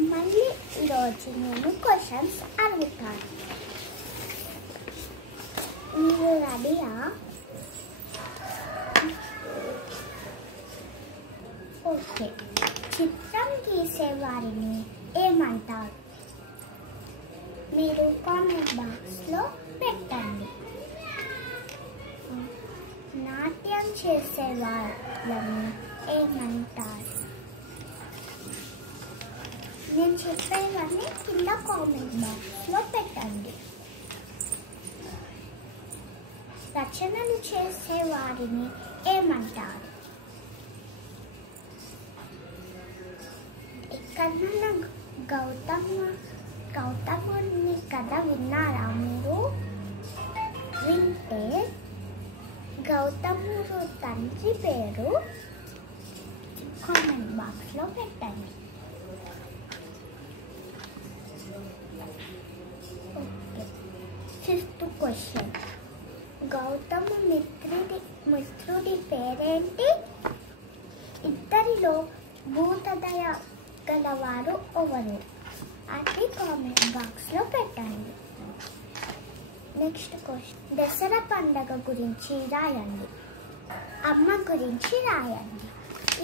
మళ్ళీ ఈరోజు నేను క్వశ్చన్స్ అడుగుతాను. మీరు రెడీయా? ఓకే. చిత్రం గీసేవారిని ఏమంటారు? మీరు కామెంట్ బాక్స్లో పెట్టండి. నాట్యం చేసేవాళ్ళని ఏమంటారు? నేను చెప్పేవన్నీ కింద కామెంట్ బాక్స్లో పెట్టండి. రచనలు చేసేవారిని ఏమంటారు? ఎక్కడన్నా గౌతముని కథ విన్నారా మీరు? వింటే గౌతముడు తండ్రి పేరు కామెంట్ బాక్స్లో పెట్టండి. ఓకే. 5th question. గౌతము మిత్రుడి పేరేంటి? ఇద్దరిలో భూతదయ గలవారు ఎవరు? అది కామెంట్ బాక్స్లో పెట్టండి. Next question. దసరా పండగ గురించి రాయండి. అమ్మ గురించి రాయండి.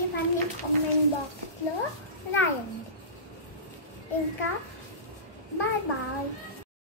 ఇవన్నీ కామెంట్ బాక్స్లో రాయండి. ఇంకా బాయ్ బాయ్.